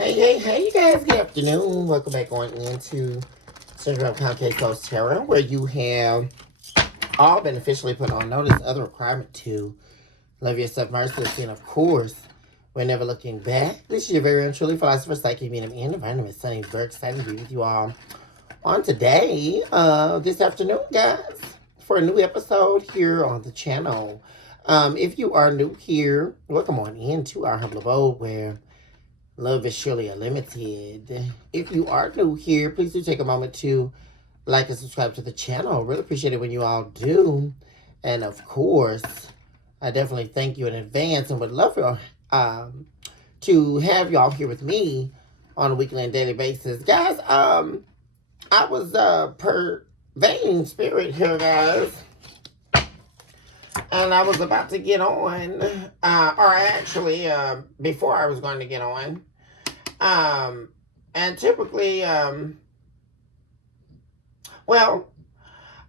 Hey, you guys, good afternoon. Welcome back on into Center of Concave Coast Terror, where you have all been officially put on notice of the requirement to love yourself mercilessly, and of course, we're never looking back. This is your very own truly philosopher, psychic medium, and environment. Sunny, very excited to be with you all on today, this afternoon, guys, for a new episode here on the channel. If you are new here, welcome on into our humble abode where love is surely unlimited. If you are new here, please do take a moment to like and subscribe to the channel. Really appreciate it when you all do. And of course, I definitely thank you in advance and would love for to have y'all here with me on a weekly and daily basis. Guys, I was purveying spirit here, guys. And I was about to get on, or actually, before I was going to get on, and typically, well,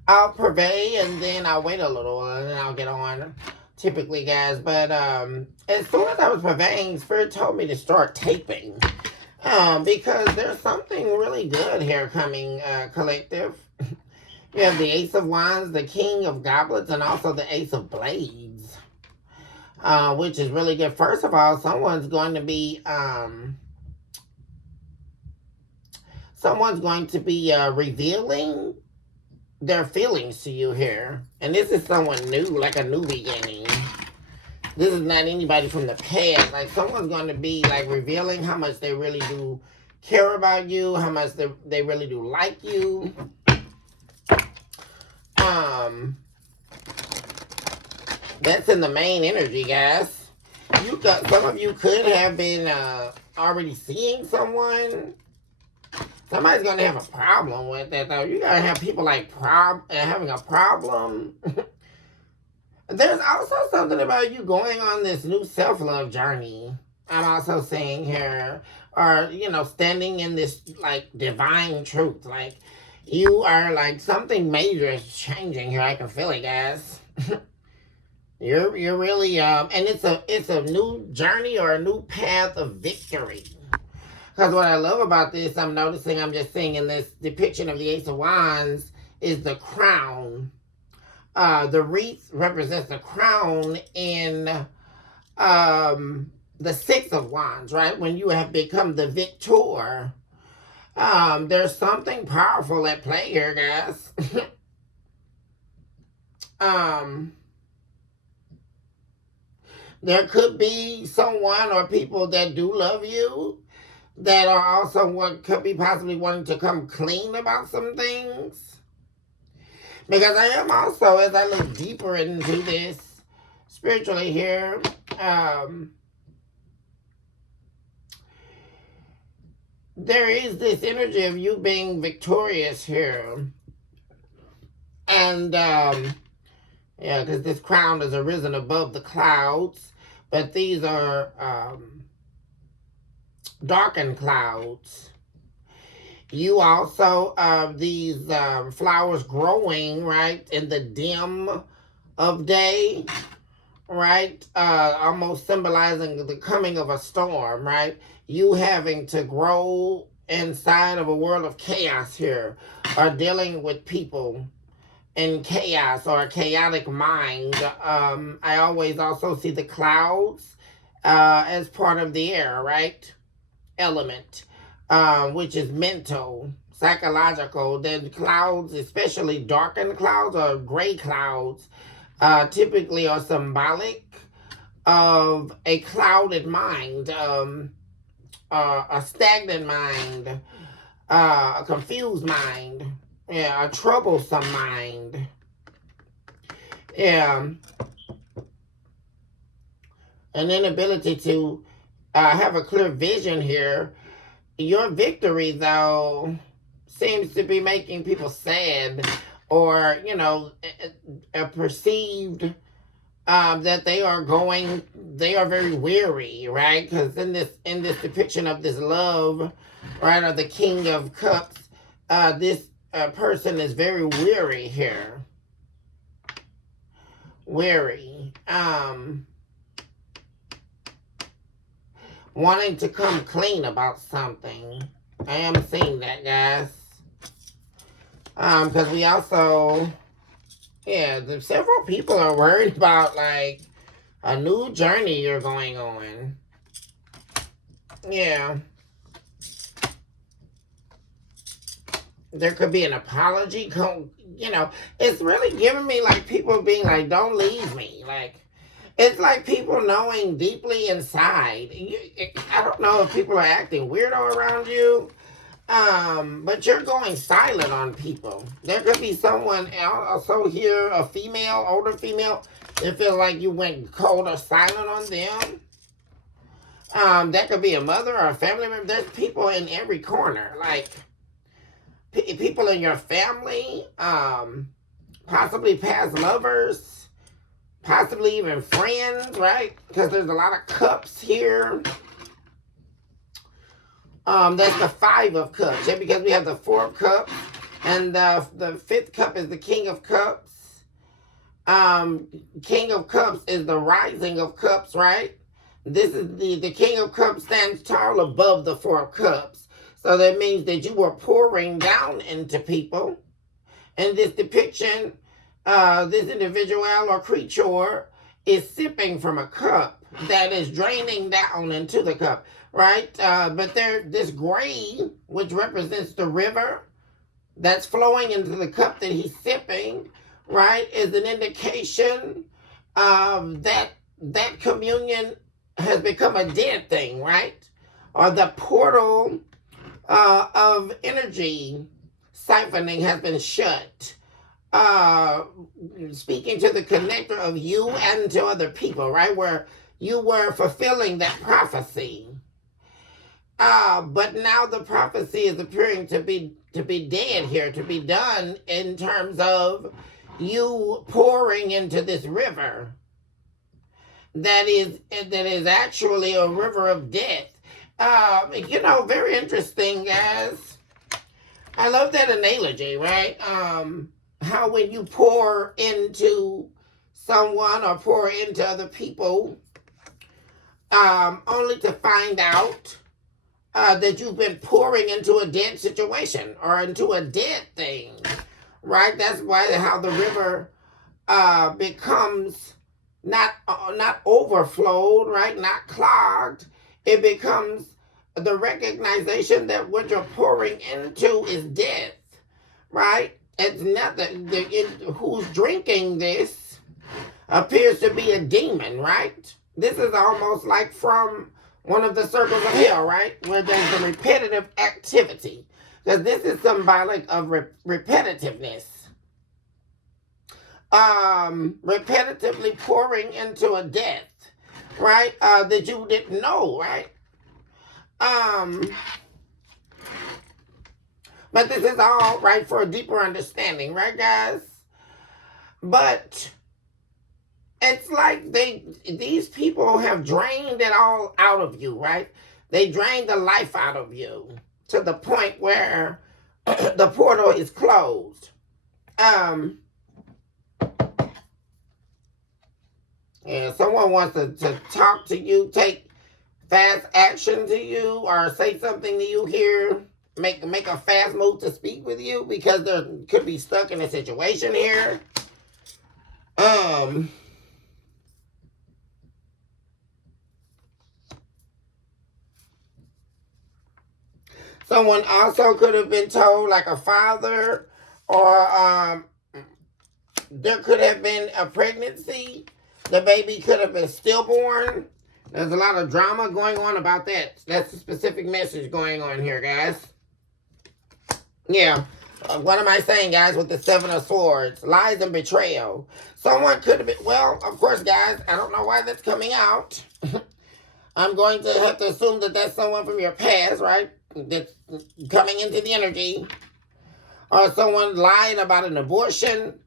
I'll purvey and then I'll wait a little and then I'll get on, typically, guys. But as soon as I was purveying, Spirit told me to start taping, because there's something really good here coming, collective. You have the Ace of Wands, the King of Goblets, and also the Ace of Blades, which is really good. First of all, someone's going to be revealing their feelings to you here. And this is someone new, like a new beginning. This is not anybody from the past. Like, someone's going to be, like, revealing how much they really do care about you, how much they really do like you. That's in the main energy, guys. Some of you could have been already seeing someone. Somebody's gonna have a problem with that, though. You gotta have people like having a problem. There's also something about you going on this new self-love journey. I'm also saying here, or standing in this like divine truth. Like, you are like, something major is changing here. I can feel it, guys. You're really and it's a new journey or a new path of victory. Because what I love about this, I'm just seeing in this depiction of the Ace of Wands is the crown. The wreath represents the crown in the Six of Wands, right? When you have become the victor. There's something powerful at play here, guys. There could be someone or people that do love you that are also what could be possibly wanting to come clean about some things. Because I am also, as I look deeper into this spiritually here, there is this energy of you being victorious here. And, because this crown has arisen above the clouds, but these are darkened clouds. You also these flowers growing right in the dim of day, right? Almost symbolizing the coming of a storm, right? You having to grow inside of a world of chaos here, or dealing with people in chaos or a chaotic mind. I always also see the clouds as part of the air, right? Element, which is mental, psychological. Then clouds, especially darkened clouds or gray clouds, typically are symbolic of a clouded mind, a stagnant mind, a confused mind, a troublesome mind. An inability to have a clear vision here. Your victory, though, seems to be making people sad, or perceived that they are very weary, right? Because in this depiction of this love, right, of the King of Cups, this person is very weary here. Weary. wanting to come clean about something. I am seeing that, guys. Because we also, several people are worried about, like, a new journey you're going on. Yeah. There could be an apology. It's really giving me, like, people being like, don't leave me. Like, it's like people knowing deeply inside. I don't know if people are acting weirdo around you. But you're going silent on people. There could be someone else also here, a female, older female, that feels like you went cold or silent on them. That could be a mother or a family member. There's people in every corner, like people in your family, possibly past lovers, possibly even friends, right? Because there's a lot of cups here. That's the 5 of Cups. Yeah, because we have the 4 of Cups, and the 5th cup is the King of Cups. King of Cups is the rising of cups, right? This is the King of Cups stands tall above the 4 of Cups. So that means that you were pouring down into people. In this depiction, this individual or creature is sipping from a cup that is draining down into the cup, right? But this gray, which represents the river that's flowing into the cup that he's sipping, right, is an indication that communion has become a dead thing, right? Or the portal of energy siphoning has been shut. Speaking to the connector of you and to other people, right? Where you were fulfilling that prophecy. But now the prophecy is appearing to be dead here, to be done in terms of you pouring into this river that is actually a river of death. Very interesting, guys. I love that analogy, right? How when you pour into someone or pour into other people, only to find out that you've been pouring into a dead situation or into a dead thing, right? That's why how the river becomes not overflowed, right? Not clogged. It becomes the recognition that what you're pouring into is death, right? It's not who's drinking this appears to be a demon, right? This is almost like from one of the circles of hell, right? Where there's the repetitive activity. Because this is symbolic of repetitiveness. Repetitively pouring into a death, right? That you didn't know, right? But this is all right for a deeper understanding, right, guys? But it's like these people have drained it all out of you, right? They drained the life out of you to the point where the portal is closed. Someone wants to talk to you, take fast action to you, or say something to you here, make a fast move to speak with you because they could be stuck in a situation here. Someone also could have been told, like a father, or there could have been a pregnancy. The baby could have been stillborn. There's a lot of drama going on about that. That's a specific message going on here, guys. Yeah. What am I saying, guys, with the 7 of Swords? Lies and betrayal. Someone could have been, well, of course, guys, I don't know why that's coming out. I'm going to have to assume that that's someone from your past, right? That's coming into the energy. Or someone lied about an abortion,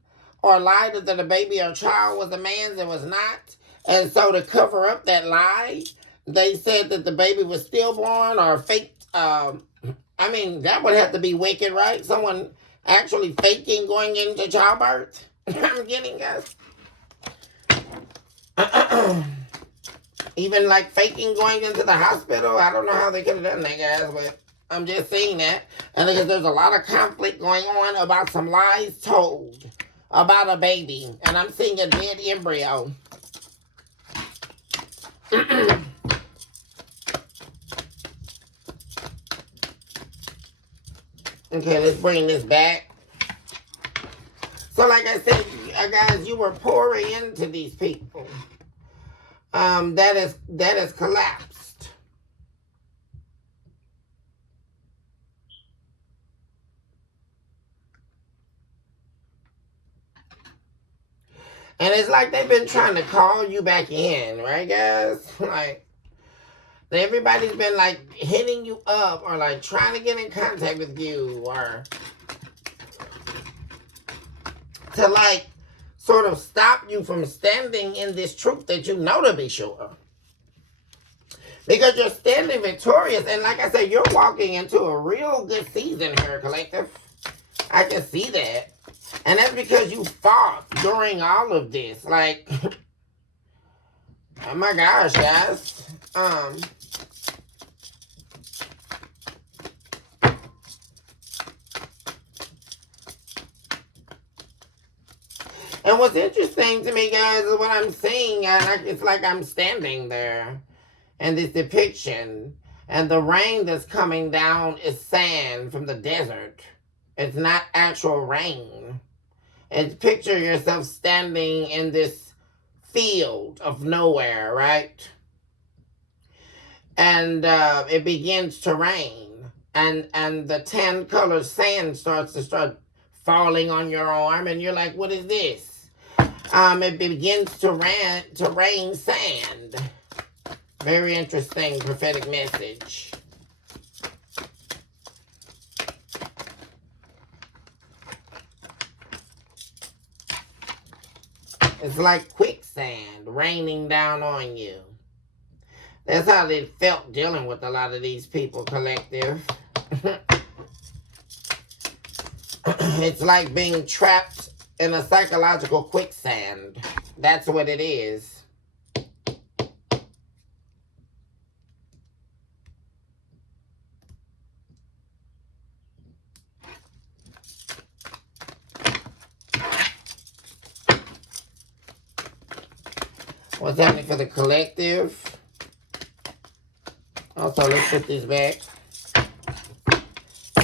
or lied that the baby or child was a man's and was not. And so to cover up that lie, they said that the baby was stillborn or fake. That would have to be wicked, right? Someone actually faking going into childbirth. I'm getting, guys. Even like faking going into the hospital. I don't know how they could have done that, guys, but I'm just saying that. And because there's a lot of conflict going on about some lies told about a baby. And I'm seeing a dead embryo. Okay, let's bring this back. So like I said, guys, you were pouring into these people. That is collapsed. And it's like they've been trying to call you back in, right, guys? Like, everybody's been, like, hitting you up or, like, trying to get in contact with you or to, like, sort of stop you from standing in this truth that you know to be sure. Because you're standing victorious. And like I said, you're walking into a real good season here, collective. I can see that. And that's because you fought during all of this. Like, oh my gosh, guys. And what's interesting to me, guys, is what I'm seeing. It's like I'm standing there in this depiction. And the rain that's coming down is sand from the desert. It's not actual rain. And picture yourself standing in this field of nowhere, right? And it begins to rain. And the tan-colored sand starts to falling on your arm. And you're like, what is this? It begins to rain sand. Very interesting prophetic message. It's like quicksand raining down on you. That's how they felt dealing with a lot of these people, collective. It's like being trapped in a psychological quicksand. That's what it is. What's happening for the collective? Also, let's put this back.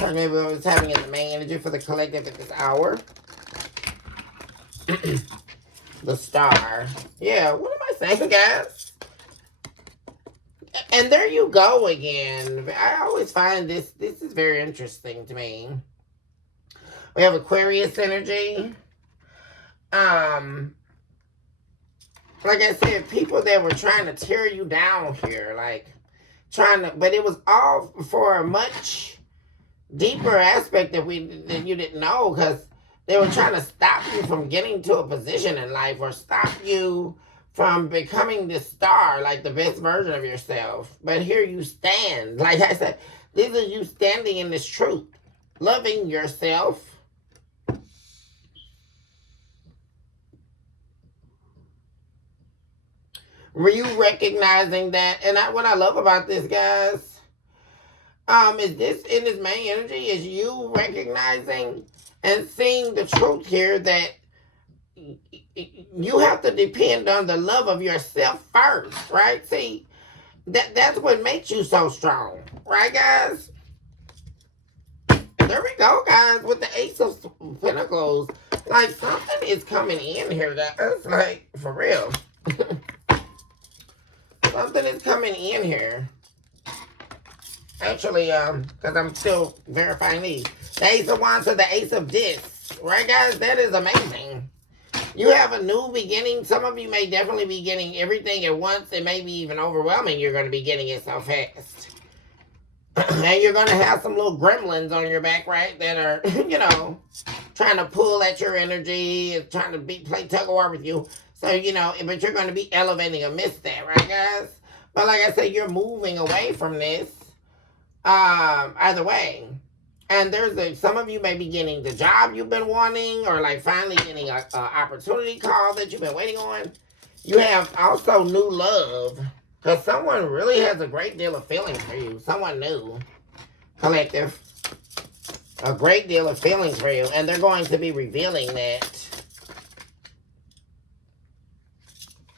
Maybe what's happening in the main energy for the collective at this hour. The star. Yeah, what am I saying, guys? And there you go again. I always find this is very interesting to me. We have Aquarius energy. Like I said, people that were trying to tear you down here, like but it was all for a much deeper aspect that you didn't know, because they were trying to stop you from getting to a position in life or stop you from becoming this star, like the best version of yourself. But here you stand. Like I said, this is you standing in this truth, loving yourself. Were you recognizing that? And what I love about this, guys, is this in this main energy, is you recognizing and seeing the truth here that you have to depend on the love of yourself first, right? See, that's what makes you so strong, right, guys? There we go, guys, with the Ace of Pentacles. Like, something is coming in here, guys. Like, for real. Something is coming in here. Actually, because I'm still verifying these. The Ace of Wands to the Ace of Discs. Right, guys? That is amazing. You have a new beginning. Some of you may definitely be getting everything at once. It may be even overwhelming. You're going to be getting it so fast. And you're going to have some little gremlins on your back, right? That are, you know, trying to pull at your energy, trying to play tug of war with you. So, you know, but you're going to be elevating amidst that, right, guys? But like I said, you're moving away from this. Either way. And some of you may be getting the job you've been wanting, or like finally getting an opportunity call that you've been waiting on. You have also new love. Because someone really has a great deal of feelings for you. Someone new. Collective. A great deal of feelings for you. And they're going to be revealing that.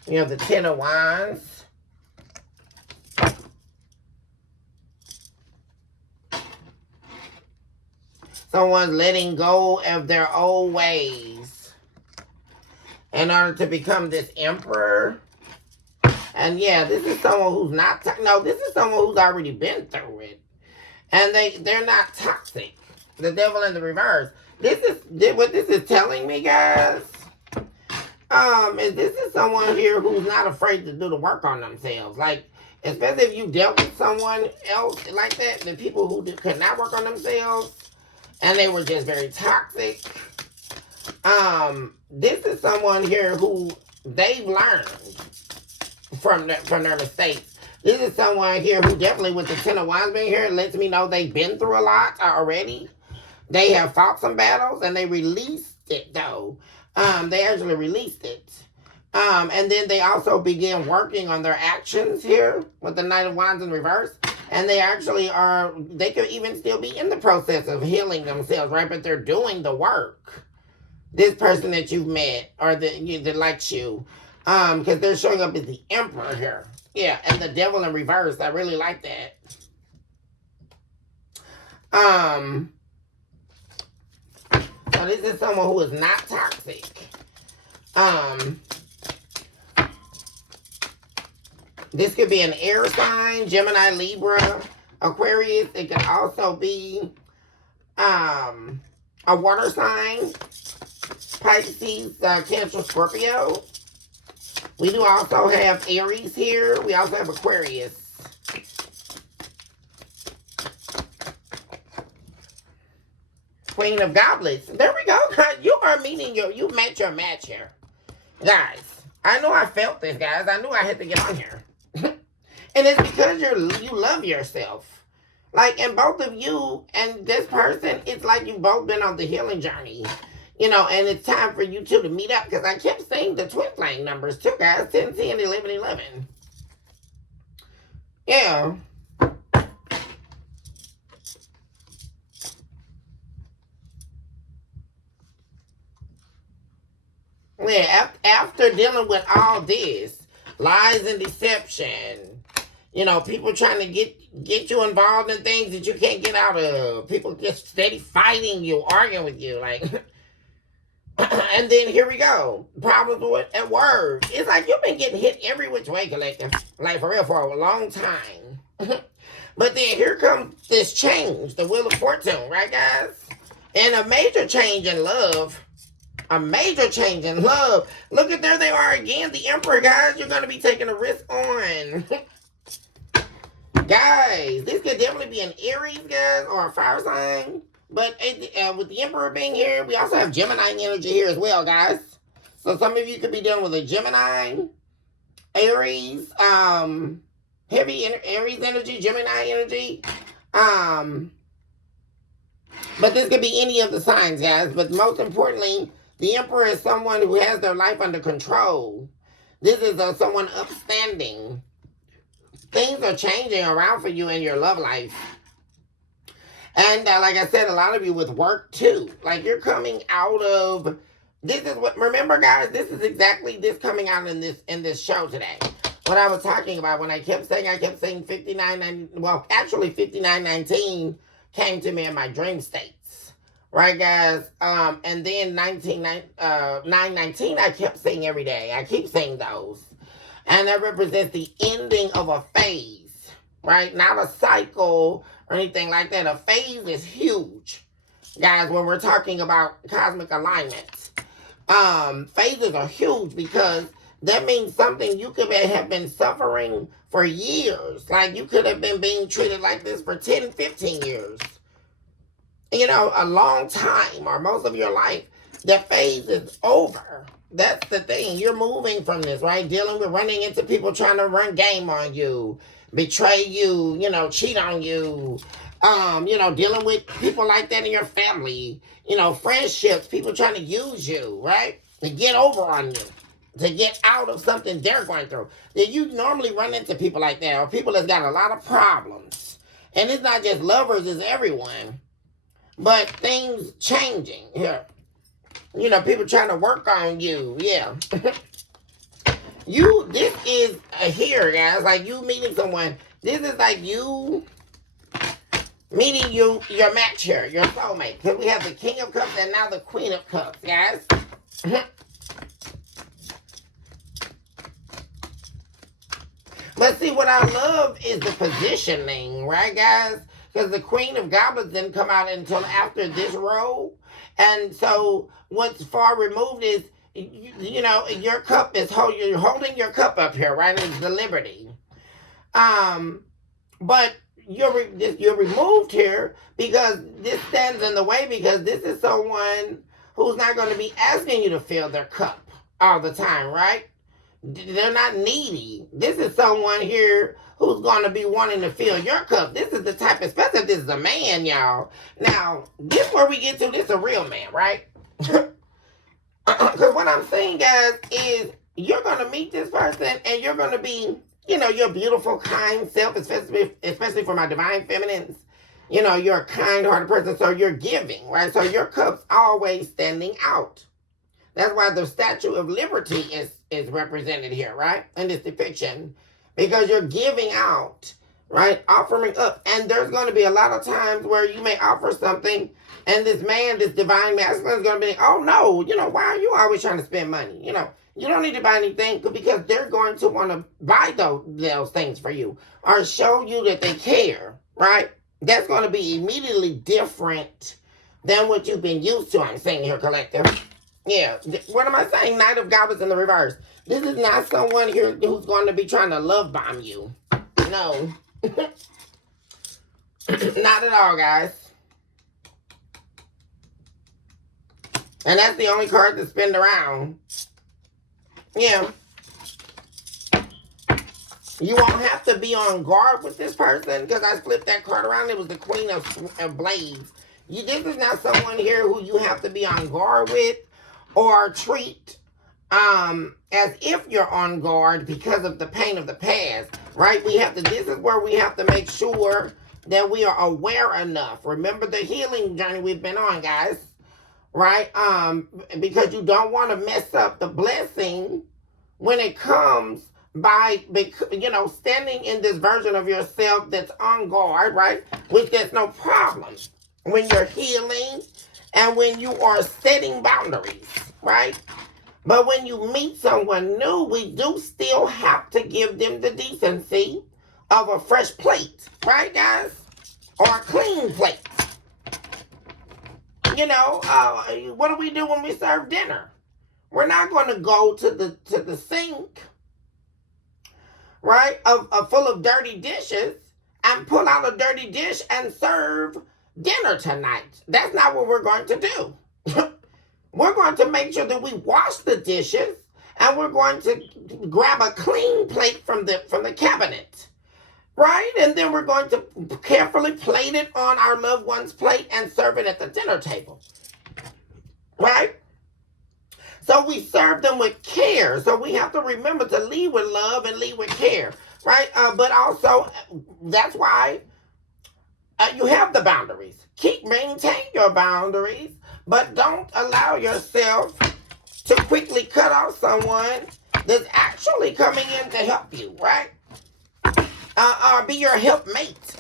You have the Ten of Wands. Someone's letting go of their old ways in order to become this emperor. And yeah, this is someone who's not, no, this is someone who's already been through it. And they're not toxic. The Devil in the reverse. What this is telling me, guys, is this is someone here who's not afraid to do the work on themselves. Like, especially if you dealt with someone else like that, the people who could not work on themselves, and they were just very toxic. This is someone here who they've learned from their mistakes. This is someone here who definitely, with the Ten of Wands being here, lets me know they've been through a lot already. They have fought some battles, and they released it, though. They actually released it. And then they also begin working on their actions here with the Knight of Wands in reverse. And they actually they could even still be in the process of healing themselves, right? But they're doing the work. This person that you've met, or that likes you, because they're showing up as the Emperor here. Yeah, and the Devil in reverse. I really like that. So this is someone who is not toxic. This could be an air sign, Gemini, Libra, Aquarius. It could also be a water sign, Pisces, Cancer, Scorpio. We do also have Aries here. We also have Aquarius. Queen of Goblets. There we go. You are meeting you met your match here. Guys, I know I felt this, guys. I knew I had to get on here. And it's because you love yourself. Like, and both of you and this person, it's like you've both been on the healing journey. You know, and it's time for you two to meet up. Because I kept saying the twin flame numbers too, guys. 10, 10, 11, 11. Yeah. Yeah, after dealing with all this, lies and deception, you know, people trying to get you involved in things that you can't get out of. People just steady fighting you, arguing with you, like, and then here we go. Problems at work. It's like you've been getting hit every which way, Collective. Like, for real, for a long time. But then here comes this change, the Wheel of Fortune, right, guys? And a major change in love. A major change in love. Look at, there they are again, the Emperor, guys. You're going to be taking a risk on. Guys, this could definitely be an Aries, guys, or a fire sign. But with the Emperor being here, we also have Gemini energy here as well, guys. So some of you could be dealing with a Gemini, Aries, heavy Aries energy, Gemini energy. But this could be any of the signs, guys. But most importantly, the Emperor is someone who has their life under control. This is someone upstanding. Things are changing around for you in your love life. And like I said, a lot of you with work too. Like, you're coming out of, this is what, remember guys, this is exactly this coming out in this show today. What I was talking about when I kept saying 59, well, actually 5919 came to me in my dream states. Right, guys? And then 919 I kept saying every day. I keep saying those. And that represents the ending of a phase, right? Not a cycle or anything like that. A phase is huge, guys, when we're talking about cosmic alignments. Phases are huge because that means something you could have been suffering for years. Like, you could have been being treated like this for 10, 15 years. You know, a long time, or most of your life. The phase is over. That's the thing. You're moving from this, right? Dealing with running into people trying to run game on you, betray you, you know, cheat on you. You know, dealing with people like that in your family. You know, friendships, people trying to use you, right? To get over on you. to get out of something they're going through. That you normally run into people like that, or people that's got a lot of problems. And it's not just lovers, it's everyone. But things changing here. You know, people trying to work on you. Yeah. This is here, guys. Like you meeting someone. This is like you meeting your match here, your soulmate. Because we have the King of Cups and now the Queen of Cups, guys. But see, what I love is the positioning, right, guys? Because the Queen of Goblins didn't come out until after this role. And so what's far removed is, you know, your cup is, you're holding your cup up here, right? It's the Liberty. But you're removed here because this stands in the way, because this is someone who's not going to be asking you to fill their cup all the time, right? They're not needy. This is someone here who's going to be wanting to fill your cup. This is the type, especially if this is a man, y'all. Now, this where we get to, this a real man, right? Because what I'm saying, guys, is you're going to meet this person and you're going to be, you know, your beautiful, kind self, especially for my divine feminines. You know, you're a kind-hearted person, so you're giving, right? So your cup's always standing out. That's why the Statue of Liberty is represented here, right? In this depiction. Because you're giving out, right? Offering up. And there's going to be a lot of times where you may offer something and this man, this divine masculine is going to be, oh no, you know, why are you always trying to spend money? You know, you don't need to buy anything because they're going to want to buy those things for you or show you that they care, right? That's going to be immediately different than what you've been used to, I'm saying here, collective. Yeah, what am I saying? Knight of Goblins in the reverse. This is not someone here who's going to be trying to love bomb you. No. Not at all, guys. And that's the only card to spin around. Yeah. You won't have to be on guard with this person because I flipped that card around. It was the Queen of Blades. This is not someone here who you have to be on guard with or treat as if you're on guard because of the pain of the past, right? This is where we have to make sure that we are aware enough. Remember the healing journey we've been on, guys, right? Because you don't want to mess up the blessing when it comes by, you know, standing in this version of yourself that's on guard, right? Which there's no problem when you're healing and when you are setting boundaries, right? But when you meet someone new, we do still have to give them the decency of a fresh plate, right, guys? Or a clean plate. You know, what do we do when we serve dinner? We're not going to go to the sink, right, full of dirty dishes and pull out a dirty dish and serve dinner tonight. That's not what we're going to do. We're going to make sure that we wash the dishes and we're going to grab a clean plate from the cabinet, right? And then we're going to carefully plate it on our loved one's plate and serve it at the dinner table, right? So we serve them with care. So we have to remember to lead with love and lead with care, right? But also, that's why you have the boundaries. Maintain your boundaries, but don't allow yourself to quickly cut off someone that's actually coming in to help you, right? Or be your helpmate.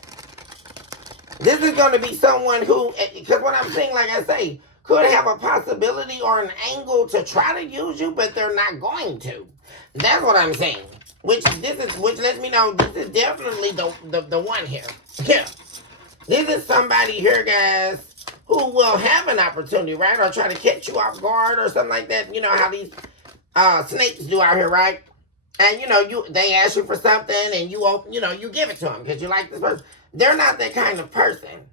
This is going to be someone who, because what I'm saying, like I say, could have a possibility or an angle to try to use you, but they're not going to. That's what I'm saying. Which lets me know this is definitely the one here. Yeah. This is somebody here, guys, who will have an opportunity, right? Or try to catch you off guard or something like that. You know how these snakes do out here, right? And, you know, they ask you for something and you give it to them because you like this person. They're not that kind of person.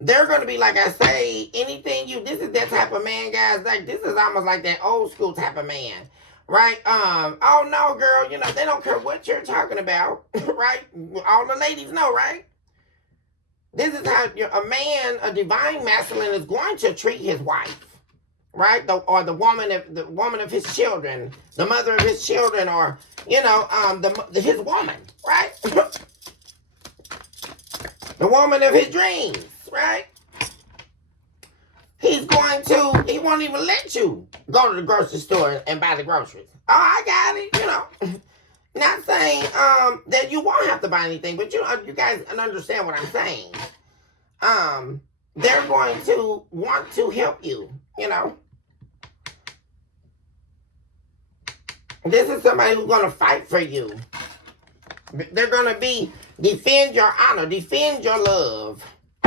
They're going to be, like I say, this is that type of man, guys. Like, this is almost like that old school type of man, right? Oh, no, girl, you know, they don't care what you're talking about, right? All the ladies know, right? This is how a divine masculine is going to treat his wife. right? Or the woman of his children, the mother of his children, or his woman, right? The woman of his dreams, right? He won't even let you go to the grocery store and buy the groceries. Oh, I got it, Not saying that you won't have to buy anything, but you guys understand what I'm saying. They're going to want to help you, This is somebody who's going to fight for you. They're going to defend your honor, defend your love.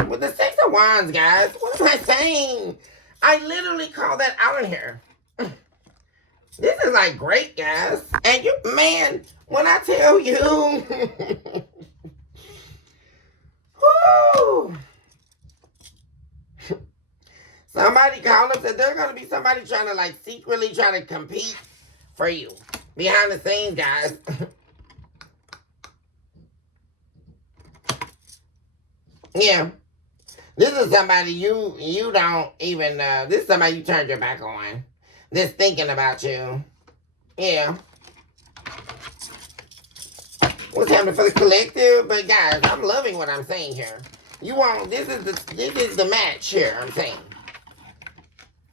With the Six of Wands, guys, what am I saying? I literally call that out in here. This is like great, guys. And man, when I tell you, whoo, somebody called up that they're going to be somebody trying to secretly try to compete for you behind the scenes, guys. Yeah. This is somebody you don't even, this is somebody you turned your back on. This thinking about you. Yeah. What's happening for the collective? But guys, I'm loving what I'm saying here. This is the match here, I'm saying.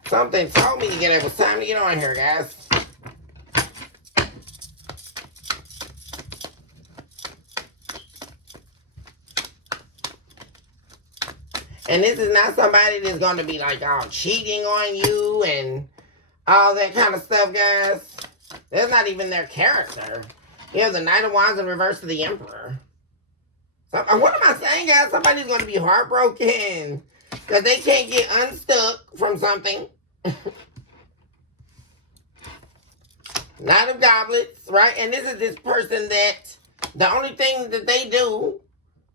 Something told me to it was time to get on here, guys. And this is not somebody that's going to be all cheating on you and all that kind of stuff, guys. That's not even their character. You have the Knight of Wands in reverse to the Emperor. So, what am I saying, guys? Somebody's going to be heartbroken because they can't get unstuck from something. Knight of Goblets, right? And this is this person that the only thing that they do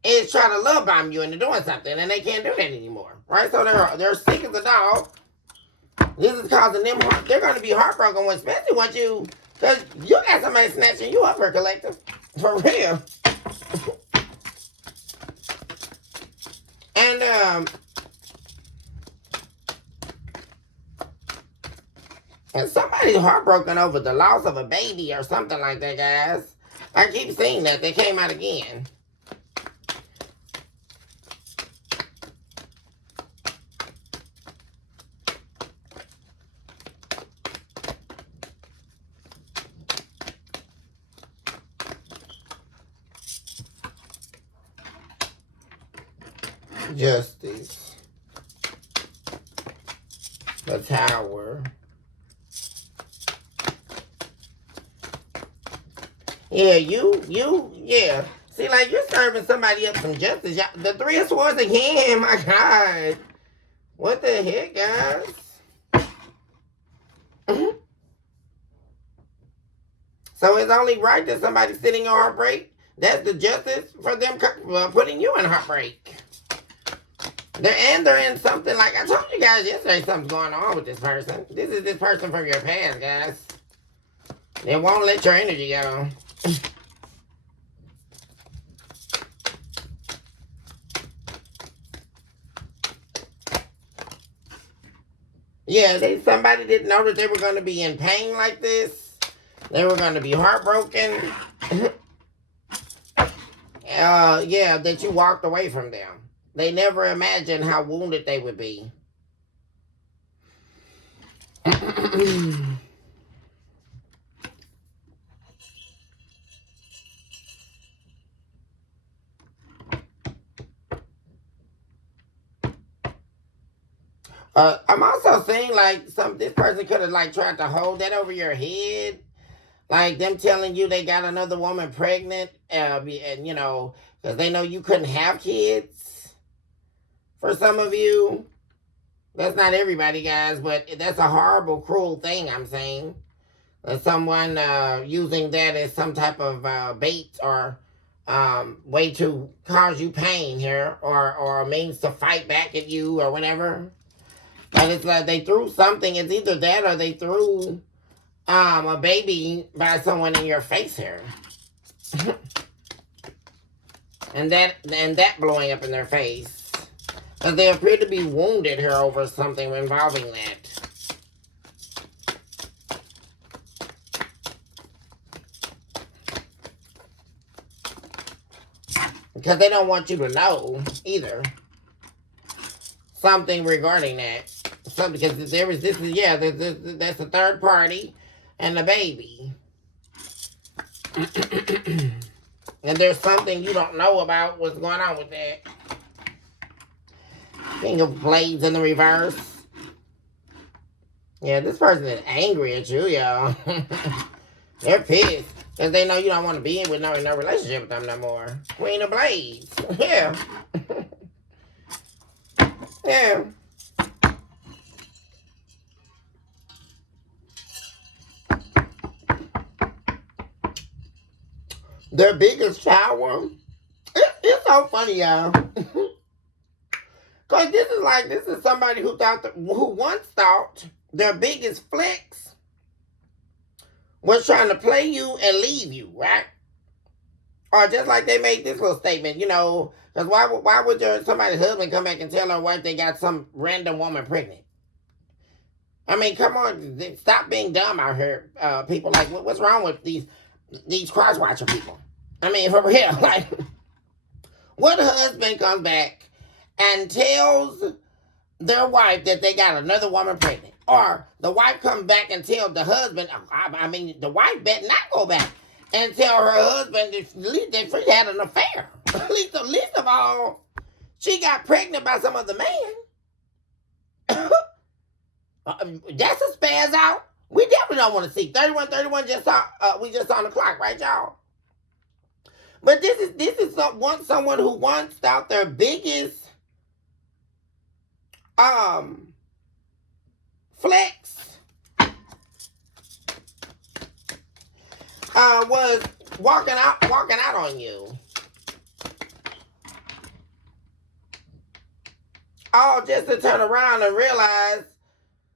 is try to love bomb you into doing something, and they can't do that anymore, right? So they're sick as a dog. This is causing them they're going to be heartbroken, especially once because you got somebody snatching you up for collective, for real. And somebody's heartbroken over the loss of a baby or something like that, guys. I keep seeing that. They came out again. Justice. The Tower. Yeah, yeah. See, you're serving somebody up some justice. The Three of Swords again, my God. What the heck, guys? So it's only right that somebody's sitting in heartbreak? That's the justice for them putting you in heartbreak. They're in something I told you guys yesterday, something's going on with this person. This is this person from your past, guys. They won't let your energy go. Yeah, somebody didn't know that they were going to be in pain like this. They were going to be heartbroken. Yeah, that you walked away from them. They never imagined how wounded they would be. I'm also seeing this person could have tried to hold that over your head. Them telling you they got another woman pregnant, and because they know you couldn't have kids. For some of you, that's not everybody, guys, but that's a horrible, cruel thing, I'm saying. That someone using that as some type of bait or way to cause you pain here, or a means to fight back at you or whatever. But it's they threw something. It's either that or they threw a baby by someone in your face here. and that blowing up in their face. But they appear to be wounded here over something involving that. Because they don't want you to know either. Something regarding that. Something, because that's a third party and the baby. And there's something you don't know about what's going on with that. King of Blades in the reverse. Yeah, this person is angry at you, y'all. They're pissed. Because they know you don't want to be in no relationship with them no more. Queen of Blades. Yeah. Yeah. Their biggest power. It's so funny, y'all. Because this is somebody who once thought their biggest flex was trying to play you and leave you, right? Or just like they made this little statement, because why would somebody's husband come back and tell her wife they got some random woman pregnant? I mean, come on, stop being dumb out here, people. Like, what's wrong with these cross-watcher people? I mean, for real, like, what husband comes back and tells their wife that they got another woman pregnant? Or the wife comes back and tells the husband, the wife better not go back and tell her husband that she had an affair. At least of all, she got pregnant by some other man. That's a spaz out. We definitely don't want to see. 31 we just on the clock, right, y'all? But this is someone who once thought their biggest flex was walking out on you. All just to turn around and realize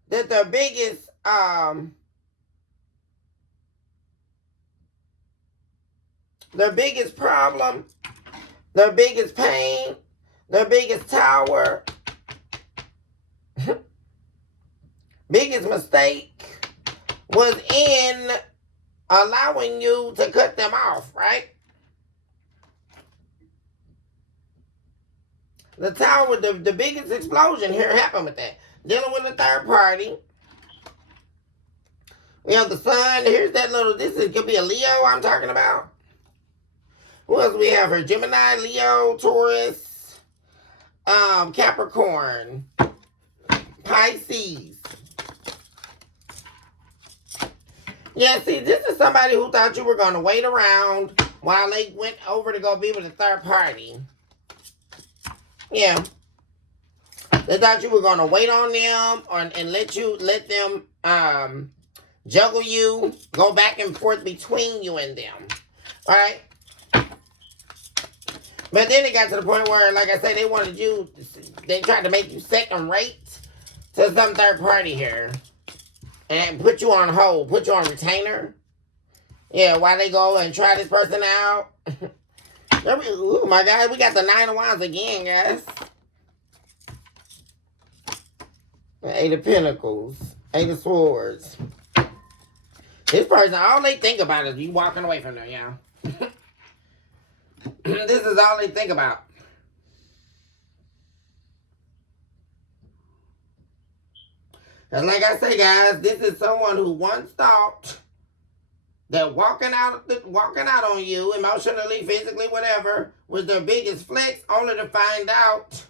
that their biggest problem, their biggest pain, their biggest tower, biggest mistake was in allowing you to cut them off, right? The tower, the biggest explosion here happened with that. Dealing with a third party. We have the sun. Here's that could be a Leo I'm talking about. Who else we have here? Gemini, Leo, Taurus, Capricorn, Pisces. Yeah, see, this is somebody who thought you were going to wait around while they went over to go be with a third party. Yeah. They thought you were going to wait on them and let them juggle you, go back and forth between you and them. All right? But then it got to the point where, like I said, they tried to make you second rate to some third party here. And put you on hold, put you on retainer. Yeah, while they go and try this person out. Oh my God, we got the 9 of Wands again, guys. The 8 of Pentacles, 8 of Swords. This person, all they think about is you walking away from them, y'all. This is all they think about. And like I say, guys, this is someone who once thought that walking out on you, emotionally, physically, whatever, was their biggest flex, only to find out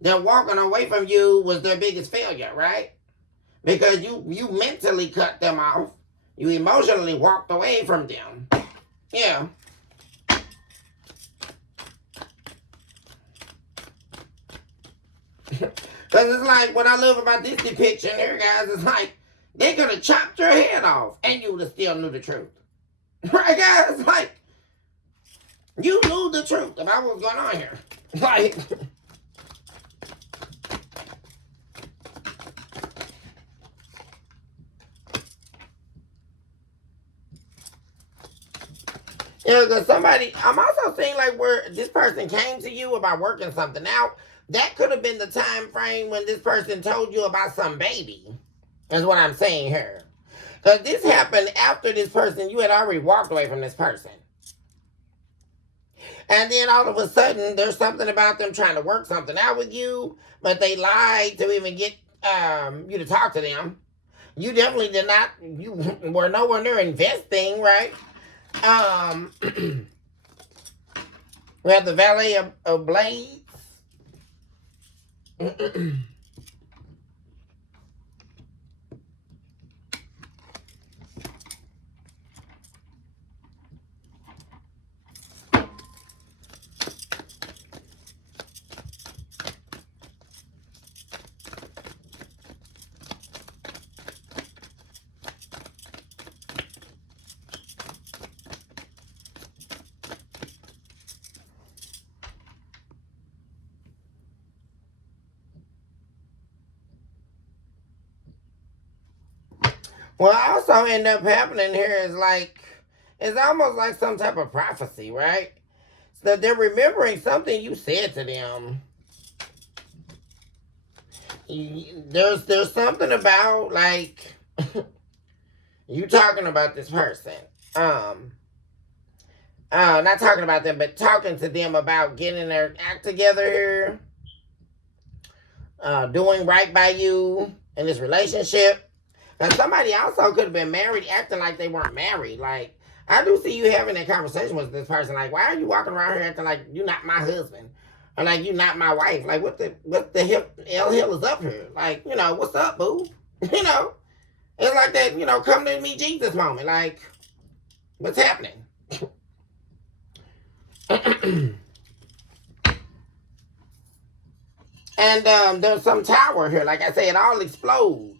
that walking away from you was their biggest failure, right? Because you mentally cut them off. You emotionally walked away from them. Yeah. Because it's like, what I love about this depiction here, guys, is like, they could have chopped your head off and you would have still knew the truth. Right, guys? It's like, you knew the truth about what's going on here. Like, because I'm also seeing like where this person came to you about working something out. That could have been the time frame when this person told you about some baby. That's what I'm saying here. Because this happened after this person, you had already walked away from this person. And then all of a sudden, there's something about them trying to work something out with you, but they lied to even get you to talk to them. You definitely did not. You were nowhere near investing, right? Um, we have the Valet of Blades. What also end up happening here is like it's almost like some type of prophecy, right? So that they're remembering something you said to them. There's something about like you talking about this person. Um not talking about them, but talking to them about getting their act together here, doing right by you in this relationship. Now, somebody also could have been married acting like they weren't married. Like, I do see you having that conversation with this person. Like, why are you walking around here acting like you're not my husband? Or like you're not my wife? Like, what the hell is up here? Like, what's up, boo? It's like that, come to meet Jesus moment. Like, what's happening? And there's some tower here. Like I say, it all explodes.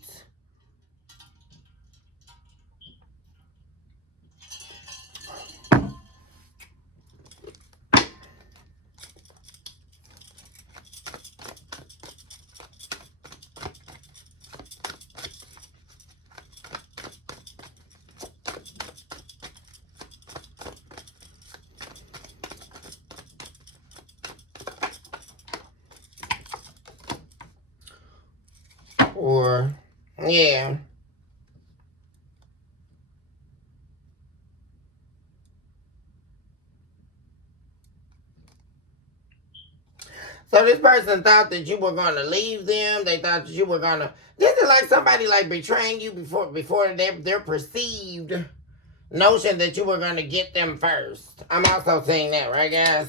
Or, yeah. So this person thought that you were gonna leave them. They thought that you were gonna. This is like somebody like betraying you before their perceived notion that you were gonna get them first. I'm also saying that, right, guys?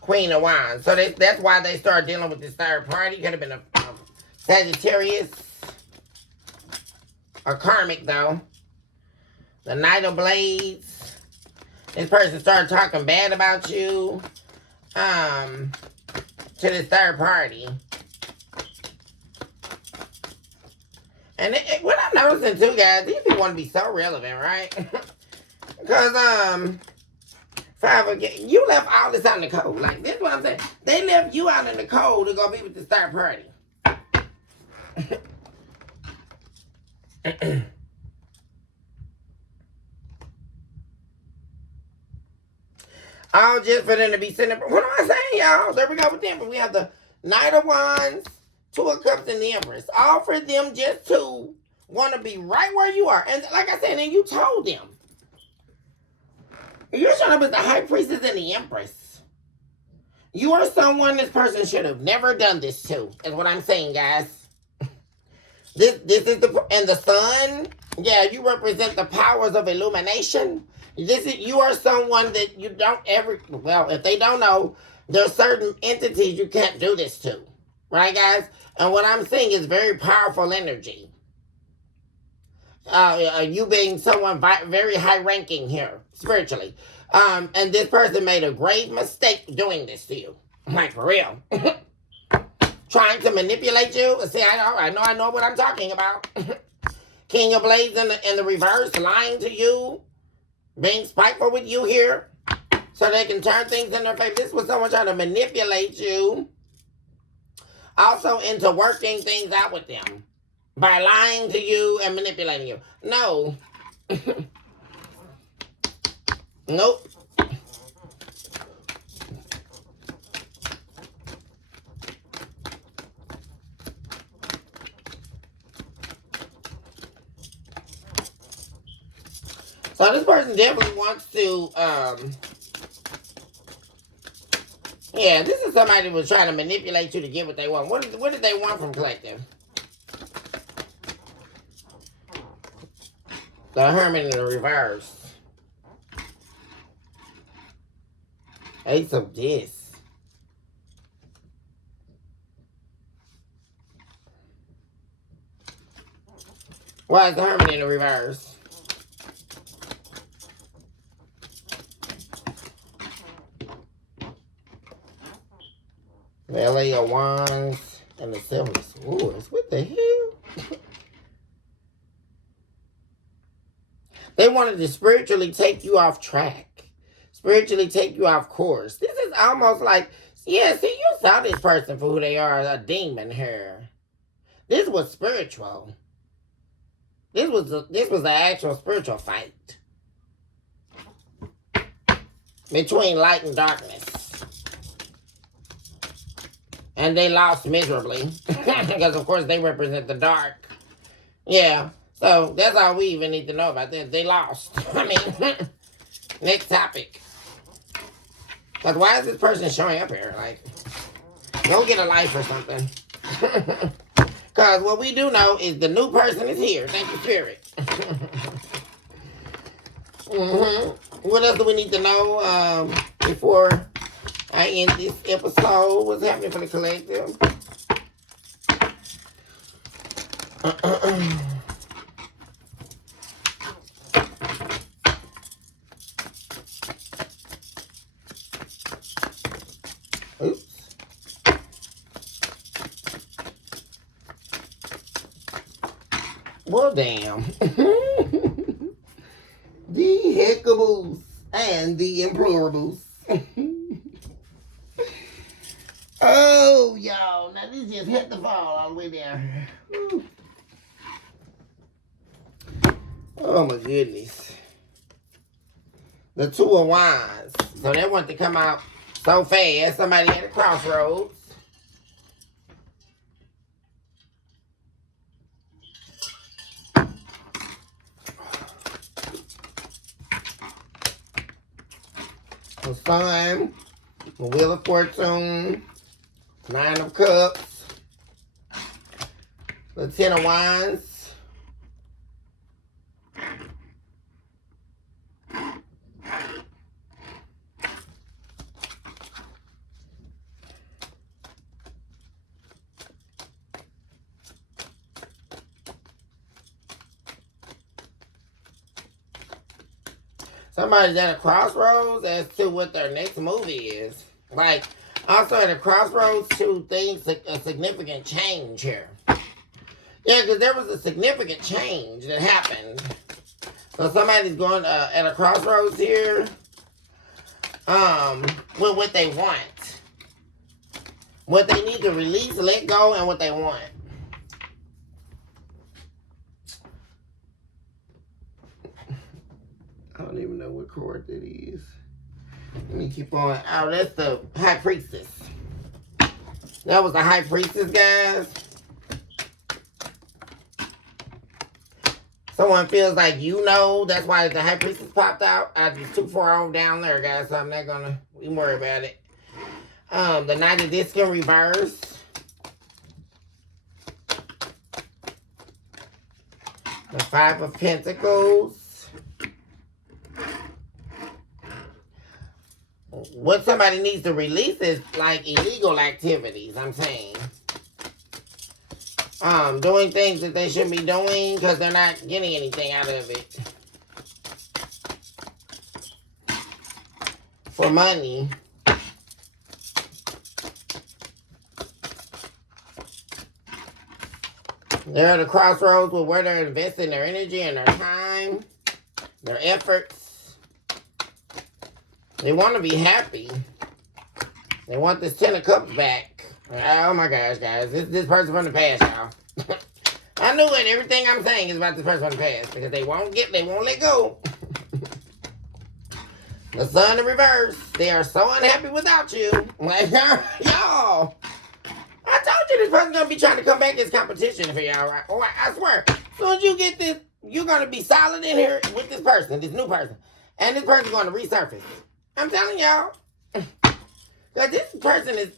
Queen of Wands. So that's why they started dealing with this third party. Could have been a Sagittarius. Or karmic, though. The Knight of Blades. This person started talking bad about you. To this third party. And what I'm noticing too, guys, these people want to be so relevant, right? Because, you left all this out in the cold. Like, this is what I'm saying. They left you out in the cold to go be with this third party. All just for them to be sitting there. What am I saying, y'all? There we go with them. We have the Knight of Wands, Two of Cups, and the Empress. All for them just to want to be right where you are. And like I said, and you told them. You're showing up as the High Priestess and the Empress. You are someone this person should have never done this to, is what I'm saying, guys. This is and the Sun. Yeah, you represent the powers of illumination. You are someone that you don't ever, well, if they don't know, there's certain entities you can't do this to. Right, guys? And what I'm seeing is very powerful energy. You being someone very high ranking here, spiritually. And this person made a grave mistake doing this to you. Like, for real. Trying to manipulate you. See, I know what I'm talking about. King of Blades in the reverse, lying to you. Being spiteful with you here. So they can turn things in their favor. This was someone trying to manipulate you. Also into working things out with them. By lying to you and manipulating you. No. Nope. So this person definitely wants to, yeah, this is somebody who was trying to manipulate you to get what they want. What did they want from collective? The Hermit in the reverse. Ace of this. Why is the Hermit in the reverse? The LA of Wands and the Seven of Swords. What the hell? They wanted to spiritually take you off track. Spiritually take you off course. This is almost like, yeah, see, you saw this person for who they are, a demon here. This was spiritual. This was an actual spiritual fight between light and darkness. And they lost miserably. Because, of course, they represent the dark. Yeah. So, that's all we even need to know about this. They lost. I mean, next topic. Because why is this person showing up here? Like, go get a life or something. Because what we do know is the new person is here. Thank you, Spirit. What else do we need to know before I end this episode? What's happening for the collective? Oops. Well, damn. The heckables and the implorables. Oh, y'all. Now, this just hit the fall all the way down. Oh, my goodness. The Two of Wands. So, they want to come out so fast. Somebody at a crossroads. The Sun. The Wheel of Fortune. Nine of Cups. The Ten of Wands. Somebody's at a crossroads as to what their next movie is. Like, also at a crossroads to things, a significant change here. Yeah, because there was a significant change that happened. So somebody's going at a crossroads here with what they want. What they need to release, let go, and what they want. I don't even know what card that is. Let me keep on. Oh, that's the High Priestess. That was the High Priestess, guys. Someone feels like you know. That's why the High Priestess popped out. I just too far on down there, guys. So I'm not going to even worry about it. The Knight of Disc in reverse. The Five of Pentacles. What somebody needs to release is like illegal activities, I'm saying. Doing things that they shouldn't be doing because they're not getting anything out of it. For money. They're at a crossroads with where they're investing their energy and their time, their efforts. They want to be happy. They want this 10 of Cups back. Oh my gosh, guys. This person from the past, y'all. I knew it. Everything I'm saying is about this person from the past. Because they won't let go. The Sun in reverse. They are so unhappy without you. Like, y'all. I told you this person's going to be trying to come back as competition for y'all, right? Oh, I swear. As soon as you get this you're going to be solid in here with this person, this new person. And this person's going to resurface. I'm telling y'all. Because this person is,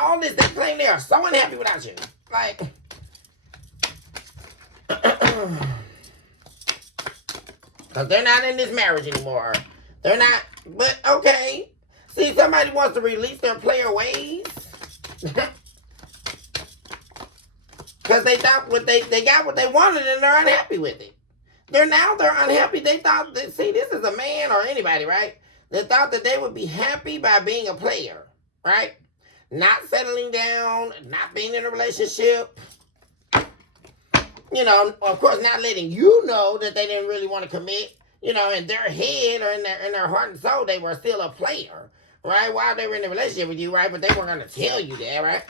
all this, they claim they are so unhappy without you. Like, because they're not in this marriage anymore. They're not, but okay. See, somebody wants to release their player ways. Because they thought they got what they wanted and they're unhappy with it. They're unhappy. They thought that, see, this is a man or anybody, right? They thought that they would be happy by being a player, right? Not settling down, not being in a relationship. You know, of course, not letting you know that they didn't really want to commit. You know, in their head or in their heart and soul, they were still a player, right? While they were in a relationship with you, right? But they weren't going to tell you that, right?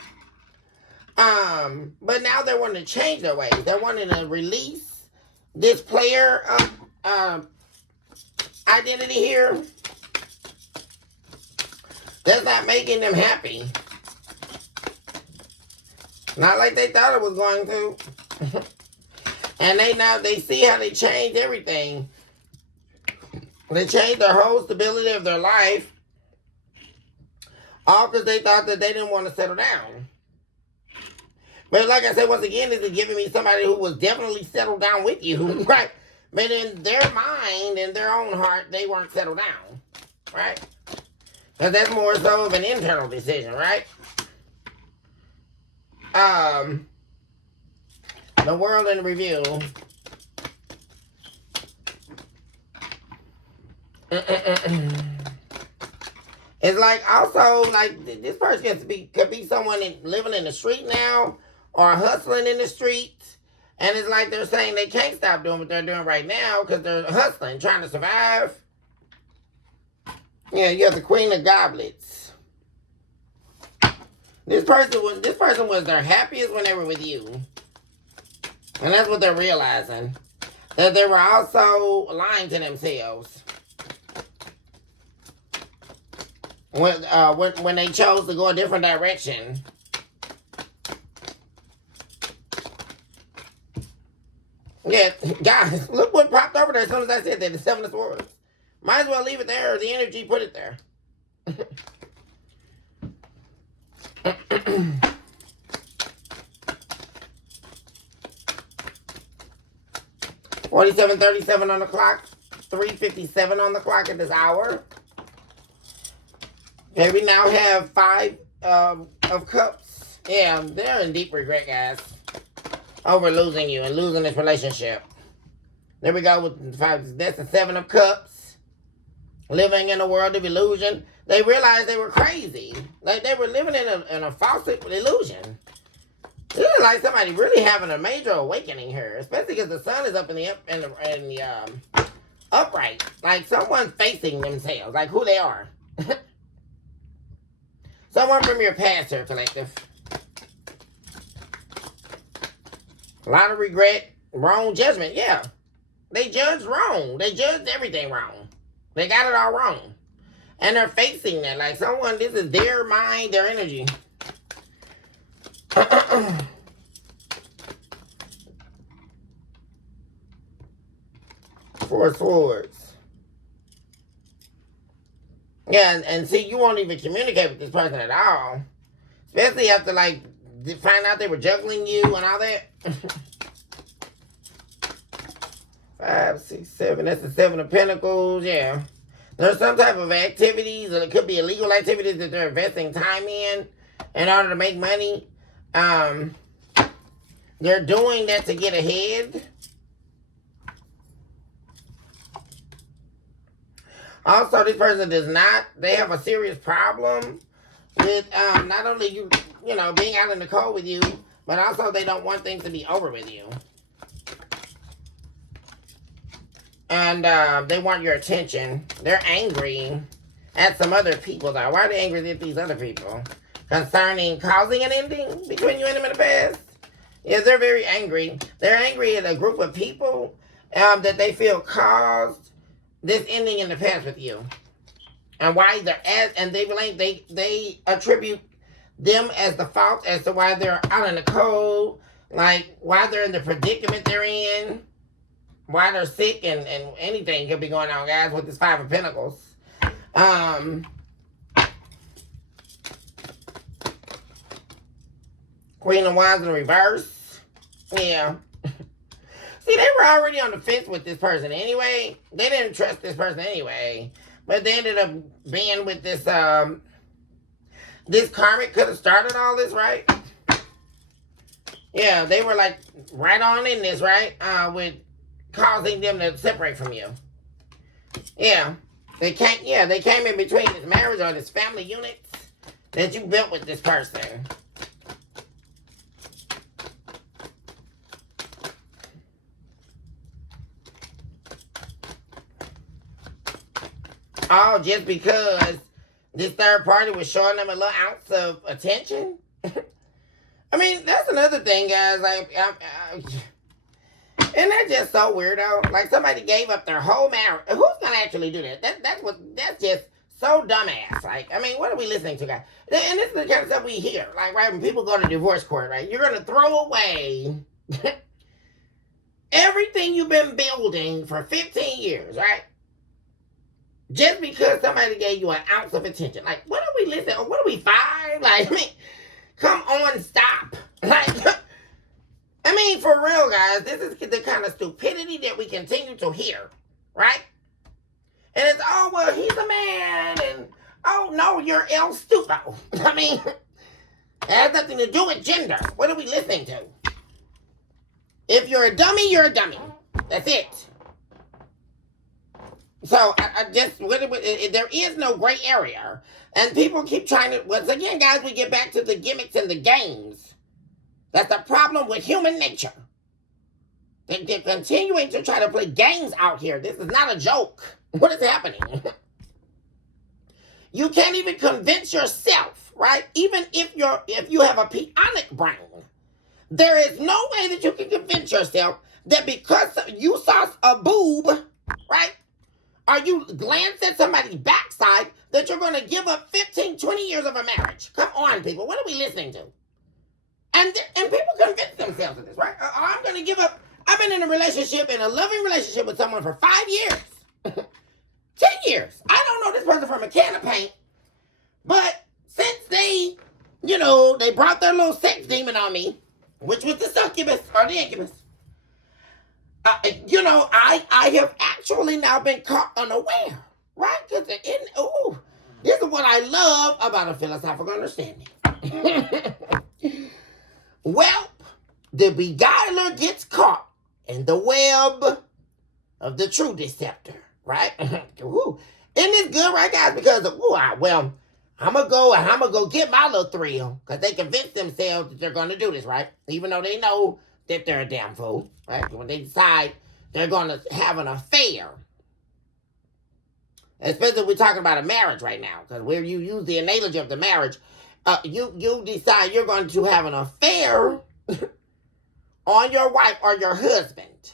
But now they're wanting to change their ways. They're wanting to release this player identity here. That's not making them happy. Not like they thought it was going to. And they see how they changed everything. They changed their whole stability of their life. All because they thought that they didn't want to settle down. But like I said, once again, this is giving me somebody who was definitely settled down with you, right? But in their mind, in their own heart, they weren't settled down, right? Because that's more so of an internal decision, right? The world in review. It's like also like this person could be someone living in the street now or hustling in the streets, and it's like they're saying they can't stop doing what they're doing right now because they're hustling, trying to survive. Yeah, you have the Queen of Goblets. This person was their happiest when they were with you, and that's what they're realizing, that they were also lying to themselves. When they chose to go a different direction. Yeah, guys, look what popped over there as soon as I said that, the Seven of Swords. Might as well leave it there, or the energy, put it there. 47:37 on the clock. 3:57 on the clock at this hour. Okay, we now have 5 of Cups. Yeah, they're in deep regret, guys. Over losing you and losing this relationship. There we go with the 5. That's the 7 of Cups. Living in a world of illusion. They realized they were crazy. Like they were living in a false illusion. This is like somebody really having a major awakening here, especially because the sun is up in the upright. Like someone facing themselves, like who they are. Someone from your past here, collective. A lot of regret, wrong judgment. Yeah, they judged wrong. They judged everything wrong. They got it all wrong, and they're facing that. Like someone, this is their mind, their energy. 4 Swords. Yeah, and see, you won't even communicate with this person at all. Especially after, like, find out they were juggling you and all that. 5, 6, 7. That's the 7 of Pentacles, yeah. There's some type of activities, or it could be illegal activities that they're investing time in order to make money. They're doing that to get ahead. Also, this person they have a serious problem with not only you being out in the cold with you, but also they don't want things to be over with you. And they want your attention. They're angry at some other people, though. Why are they angry at these other people? Concerning causing an ending between you and them in the past? Yes, they're very angry. They're angry at a group of people that they feel caused this ending in the past with you, and why they attribute them as the fault as to why they're out in the cold, like why they're in the predicament they're in. why they're sick and anything could be going on, guys, with this Five of Pentacles. Queen of Wands in reverse. Yeah. See, they were already on the fence with this person anyway. They didn't trust this person anyway. But they ended up being with this, this karmic could have started all this, right? Yeah, they were like right on in this, right? With causing them to separate from you. Yeah. They came in between this marriage or this family unit that you built with this person. All just because this third party was showing them a little ounce of attention. I mean, that's another thing, guys. Like, and that's just so weirdo. Like, somebody gave up their whole marriage. Who's gonna actually do that? That's just so dumbass. Like, I mean, what are we listening to, guys? And this is the kind of stuff we hear. Like, right, when people go to divorce court, right? You're gonna throw away everything you've been building for 15 years, right? Just because somebody gave you an ounce of attention. Like, what are we listening? Or what are we, 5? Like, I mean, come on, stop. Like, I mean, for real, guys, this is the kind of stupidity that we continue to hear, right? And it's, oh, well, he's a man, and, oh, no, you're El Stupo. I mean, it has nothing to do with gender. What are we listening to? If you're a dummy, you're a dummy. That's it. So, there is no gray area. And people keep trying to, once again, guys, we get back to the gimmicks and the games. That's the problem with human nature. They're continuing to try to play games out here. This is not a joke. What is happening? You can't even convince yourself, right? Even if you have a peonic brain, there is no way that you can convince yourself that because you saw a boob, right? Or you glanced at somebody's backside, that you're going to give up 15, 20 years of a marriage. Come on, people. What are we listening to? And people convince themselves of this, right? I'm going to give up. I've been in a relationship, in a loving relationship with someone for 5 years. 10 years. I don't know this person from a can of paint. But since they brought their little sex demon on me, which was the succubus or the incubus, I have actually now been caught unaware, right? Because this is what I love about a philosophical understanding. Well, the beguiler gets caught in the web of the true deceptor, right? Isn't this good, right, guys? Because I'm gonna go get my little thrill because they convince themselves that they're gonna do this, right? Even though they know that they're a damn fool, right? When they decide they're gonna have an affair, especially if we're talking about a marriage right now, because where you use the analogy of the marriage, you decide you're going to have an affair on your wife or your husband.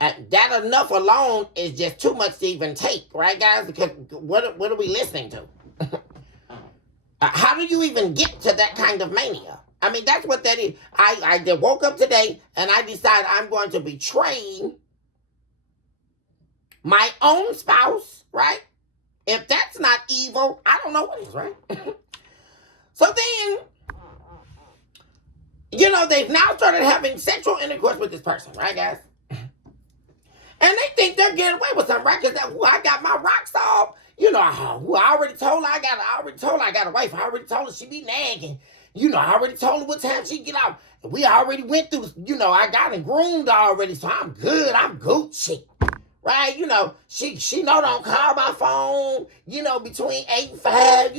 That enough alone is just too much to even take, right, guys? Because what are we listening to? How do you even get to that kind of mania? I mean, that's what that is. I woke up today and I decided I'm going to betray my own spouse, right? If that's not evil, I don't know what is, right? So then, they've now started having sexual intercourse with this person, right, guys? And they think they're getting away with something, right? Because I got my rocks off. I already told her I got a wife. I already told her she be nagging. I already told her what time she get out. We already went through, I got her groomed already, so I'm good. I'm Gucci. Right? She know don't call my phone, between 8 and 5,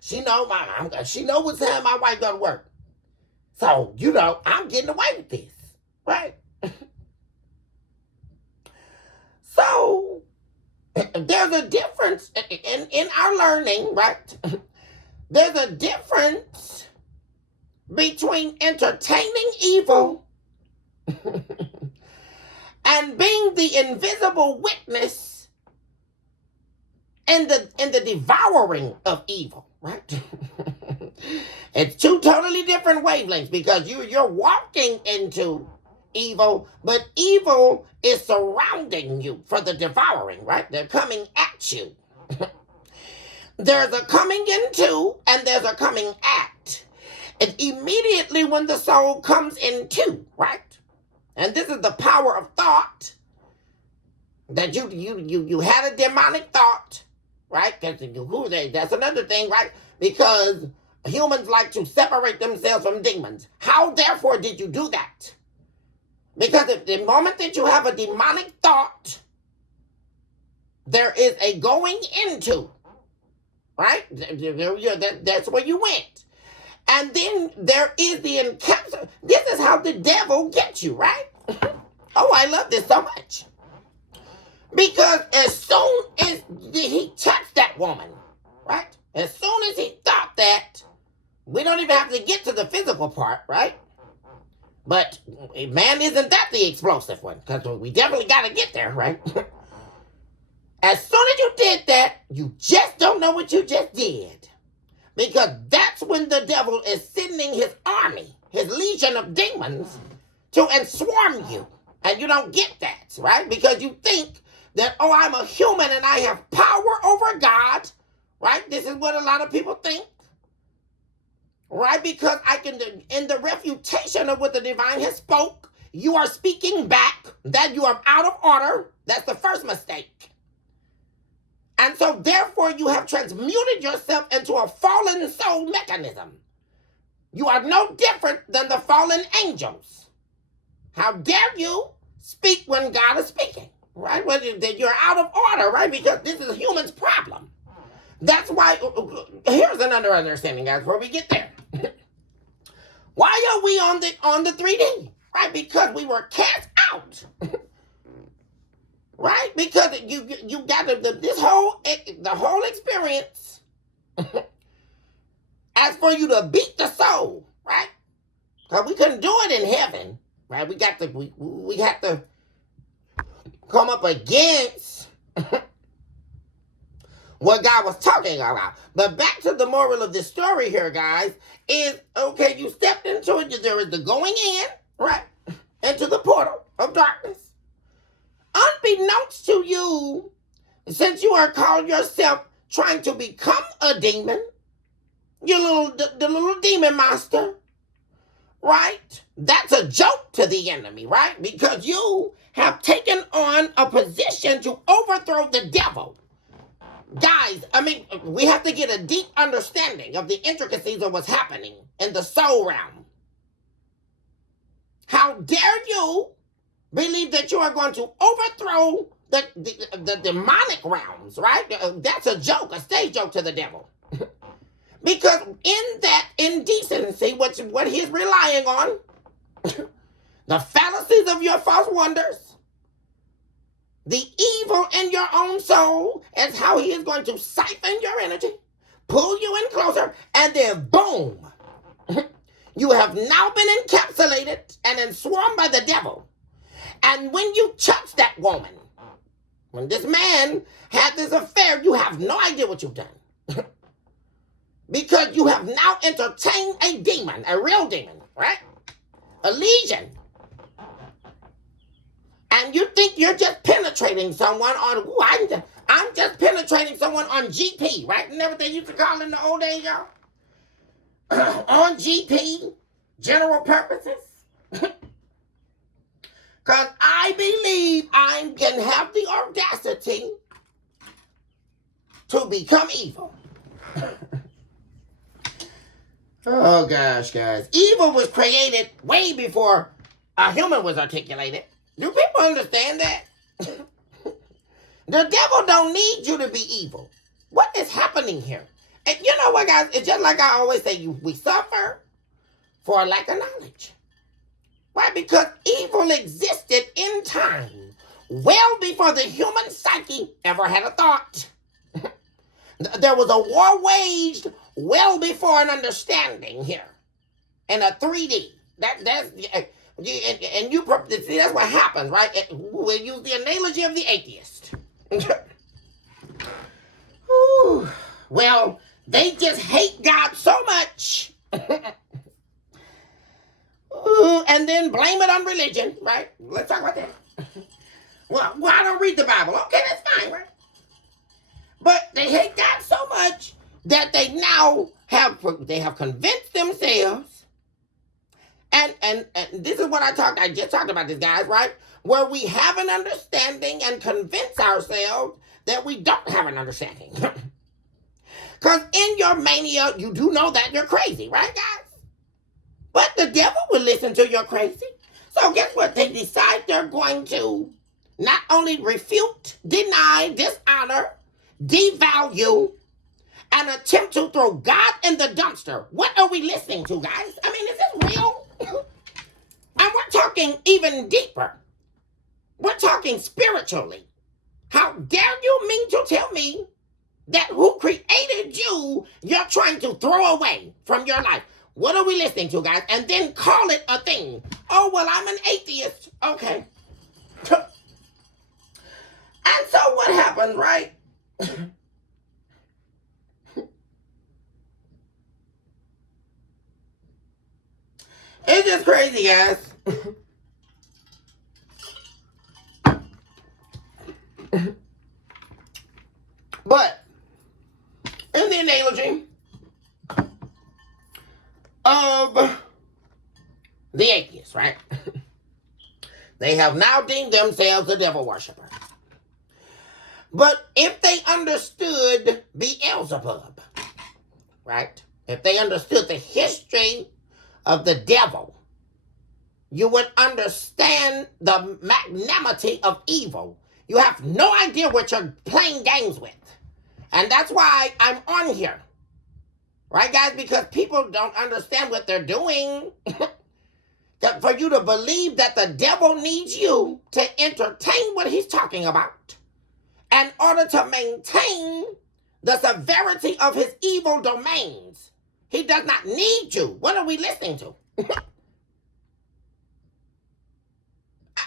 she know what time my wife go to work. So, I'm getting away with this. Right? So, there's a difference in our learning, right? There's a difference between entertaining evil and being the invisible witness in the devouring of evil, right? It's two totally different wavelengths because you're walking into evil, but evil is surrounding you for the devouring, right? They're coming at you. There's a coming into and there's a coming at. And immediately when the soul comes into, right? And this is the power of thought. That you had a demonic thought, right? That's another thing, right? Because humans like to separate themselves from demons. How, therefore, did you do that? Because if the moment that you have a demonic thought, there is a going into, right? That's where you went. And then there is the encapsulation. This is how the devil gets you, right? Oh, I love this so much. Because as soon as he touched that woman, right? As soon as he thought that, we don't even have to get to the physical part, right? But man, isn't that the explosive one? Because we definitely got to get there, right? As soon as you did that, you just don't know what you just did. Because that's when the devil is sending his army, his legion of demons, to swarm you. And you don't get that, right? Because you think that, oh, I'm a human and I have power over God, right? This is what a lot of people think, right? Because I can, in the refutation of what the divine has spoke, you are speaking back that you are out of order. That's the first mistake. And so therefore you have transmuted yourself into a fallen soul mechanism. You are no different than the fallen angels. How dare you speak when God is speaking, right? Well, you're out of order, right? Because this is a human's problem. That's why, here's another understanding, guys, before we get there. Why are we on the 3D? Right? Because we were cast out. Right? Because you got the whole experience as for you to beat the soul, right? Because we couldn't do it in heaven, right? We have to come up against what God was talking about. But back to the moral of this story here, guys, is, okay, you stepped into it. There is the going in, right, into the portal of darkness. Unbeknownst to you, since you are called yourself trying to become a demon, the little demon master, right? That's a joke to the enemy, right? Because you have taken on a position to overthrow the devil. Guys, I mean, we have to get a deep understanding of the intricacies of what's happening in the soul realm. How dare you believe that you are going to overthrow the demonic realms, right? That's a joke, a stage joke to the devil. Because in that indecency, what he's relying on, the fallacies of your false wonders, the evil in your own soul, is how he is going to siphon your energy, pull you in closer, and then boom, you have now been encapsulated and swarmed by the devil. And when you touch that woman, when this man had this affair, you have no idea what you've done. Because you have now entertained a demon, a real demon, right? A legion. And you think you're just penetrating someone on, I'm just penetrating someone on GP, right? And everything you used to call in the old days, y'all. On GP, general purposes. Because I believe I can have the audacity to become evil. Oh, gosh, guys. Evil was created way before a human was articulated. Do people understand that? The devil don't need you to be evil. What is happening here? And you know what, guys? It's just like I always say, we suffer for a lack of knowledge. Why? Because evil existed in time, well before the human psyche ever had a thought. There was a war waged well before an understanding here, in a 3D. And you see, that's what happens, right? We'll use the analogy of the atheist. Well, they just hate God so much And then blame it on religion, right? Let's talk about that. Well, I don't read the Bible. Okay, that's fine, right? But they hate God so much that they now have convinced themselves, and this is what I just talked about this, guys, right? Where we have an understanding and convince ourselves that we don't have an understanding. Because in your mania, you do know that you're crazy, right, guys? But the devil will listen to your crazy. So guess what? They decide they're going to not only refute, deny, dishonor, devalue, and attempt to throw God in the dumpster. What are we listening to, guys? I mean, is this real? And we're talking even deeper. We're talking spiritually. How dare you mean to tell me that who created you, you're trying to throw away from your life? What are we listening to, guys? And then call it a thing. Oh, well, I'm an atheist. Okay. And so what happened, right? It's just crazy, guys. But in the analogy of the atheists, right? They have now deemed themselves a devil worshiper. But if they understood Beelzebub, right? If they understood the history of the devil, you would understand the magnanimity of evil. You have no idea what you're playing games with. And that's why I'm on here. Right, guys? Because people don't understand what they're doing. That for you to believe that the devil needs you to entertain what he's talking about in order to maintain the severity of his evil domains. He does not need you. What are we listening to?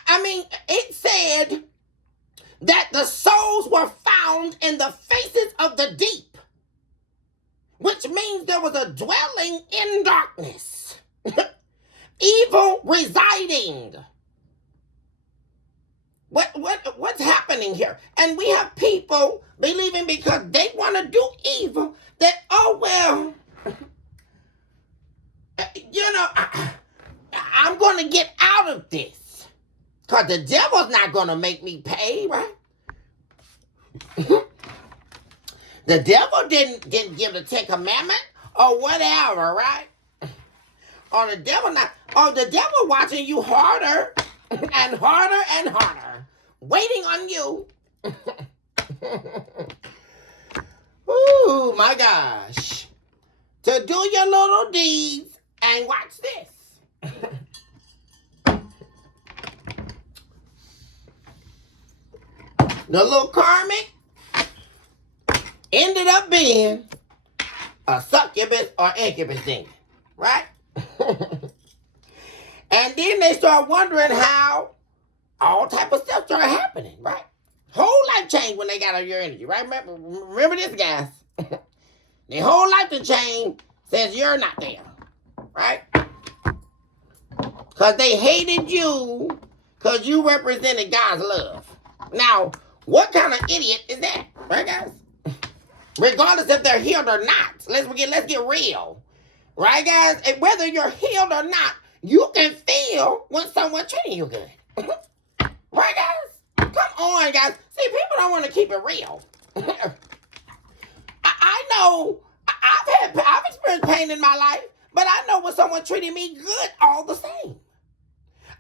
I mean, it said that the souls were found in the faces of the deep, which means there was a dwelling in darkness. Evil residing. What's happening here? And we have people believing because they want to do evil that, oh, well, you know, I'm going to get out of this. Because the devil's not going to make me pay, right? The devil didn't give the 10 Commandments or whatever, right? Or the devil not. Or the devil watching you harder and harder and harder, waiting on you. Ooh, my gosh. To do your little deeds and watch this. The little karmic ended up being a succubus or incubus demon, right? And then they start wondering how all type of stuff started happening, right? Whole life changed when they got on your energy, right? Remember this, guys. Their whole life to change since you're not there, right? Because they hated you because you represented God's love. Now, what kind of idiot is that, right, guys? Regardless if they're healed or not. Let's get real. Right, guys? And whether you're healed or not, you can feel when someone's treating you good. Right, guys? Come on, guys. See, people don't want to keep it real. I know I've experienced pain in my life, but I know when someone treating me good all the same.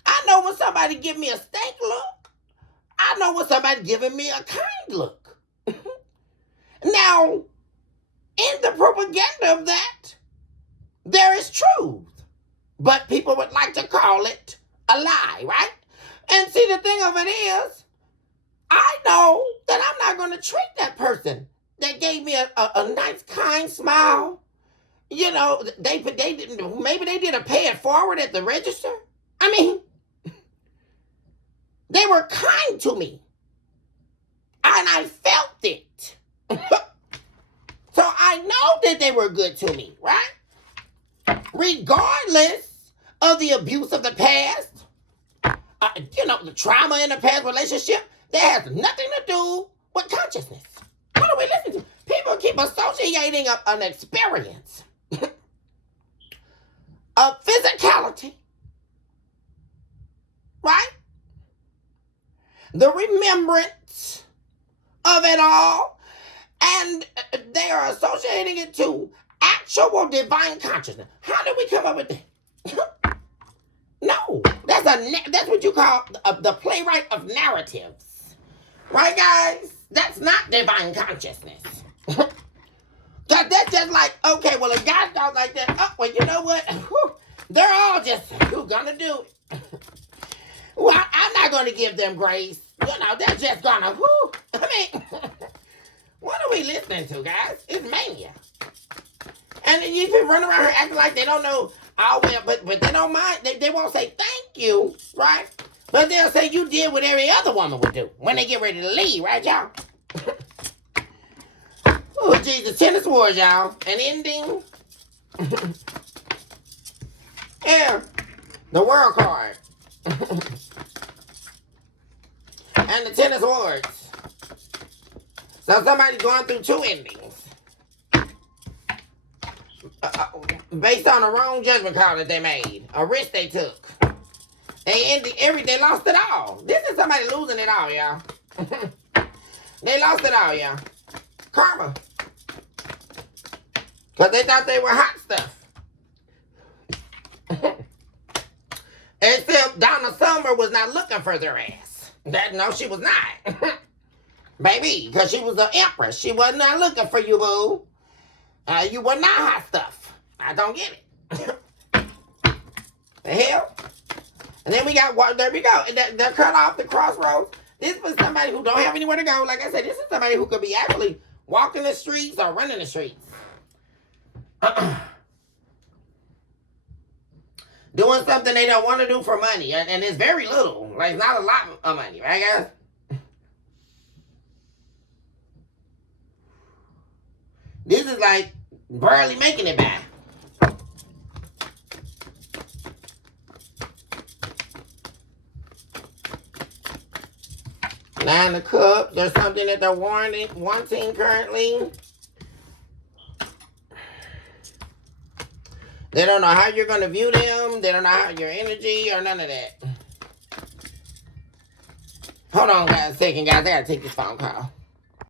I know when somebody give me a stank look. I know when somebody giving me a kind look. Now, in the propaganda of that, there is truth. But people would like to call it a lie, right? And see, the thing of it is, I know that I'm not going to treat that person that gave me a nice, kind smile. You know, they didn't, maybe they did a pay it forward at the register. I mean, they were kind to me. And I felt it. So I know that they were good to me, right? Regardless of the abuse of the past, the trauma in the past relationship, that has nothing to do with consciousness. What are we listening to? People keep associating an experience of physicality, right? The remembrance of it all, and they are associating it to actual divine consciousness. How did we come up with that? No, that's what you call the playwright of narratives, right, guys? That's not divine consciousness. That's just like, okay, well, if God thought like that, oh, well, you know what? They're all just, who's gonna do it? Well, I'm not gonna give them grace. They're just gonna, what are we listening to, guys? It's mania. And you people run around here acting like they don't know all well, but they don't mind. They won't say thank you, right? But they'll say you did what every other woman would do when they get ready to leave, right, y'all? Oh, Jesus, tennis wars, y'all. An ending. Yeah. The world card. And the tennis wars. So somebody's going through two endings. Based on a wrong judgment call that they made. A risk they took. They lost it all. This is somebody losing it all, y'all. They lost it all, y'all. Karma. Because they thought they were hot stuff. Except Donna Summer was not looking for their ass. No, she was not. Baby, because she was the empress. She was not looking for you, boo. You were not hot stuff. I don't get it. The hell? And then there we go. They're cut off the crossroads. This was somebody who don't have anywhere to go. Like I said, this is somebody who could be actually walking the streets or running the streets. Doing something they don't want to do for money. And it's very little. Like, not a lot of money, right, guys? This is like barely making it back. Nine of Cups. There's something that they're wanting currently. They don't know how you're going to view them. They don't know how your energy or none of that. Hold on, guys. A second, guys. I got to take this phone call.